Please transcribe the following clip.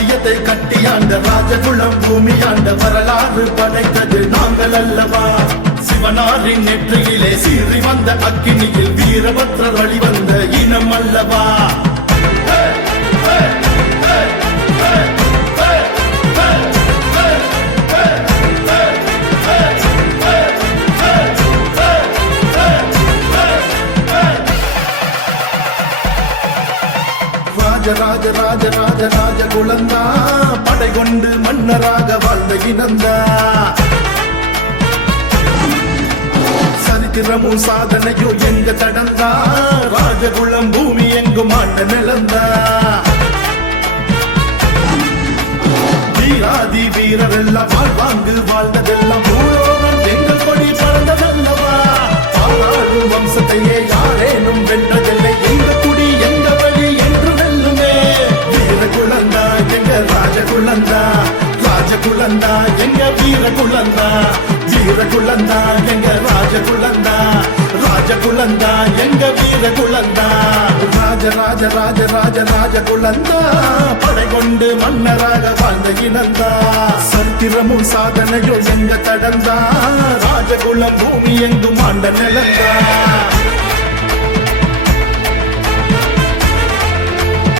ராஜ்யத்தை கட்டியாண்ட ராஜகுலம் பூமியாண்ட வரலாறு படைத்தது நாங்கள் அல்லவா? சிவனாரின் நெற்றியிலே சீறி வந்த அக்கினியில் வீரபத்ரர் வழிவந்த இனம் அல்லவா? ராஜ ராஜ ராஜ ராஜ ராஜ குலந்தா படை கொண்டு மன்னராக வாழ்ந்த இனந்தா. சரித்திரமும் சாதனையோ எங்க தடந்தா? ராஜகுலம் பூமி எங்கும் ஆண்ட நிலந்தா. வீராதி வீரரெல்லாம் வாழ்வாங்கு வாழ்ந்ததெல்லாம் ராஜ குலந்தா ராஜ குலந்தா எங்க வீர குலந்தா வீர குலந்தா எங்க ராஜ குலந்தா ராஜ குலந்தா எங்க வீர குலந்தா ராஜ ராஜ ராஜ ராஜ ராஜ குலந்தா படை கொண்டு மன்னராக வாழ்ந்த இனந்தா. சரித்திரமும் சாதனையும் எங்க கடந்தா? ராஜகுல பூமி எங்கும் ஆண்ட நிலந்தா.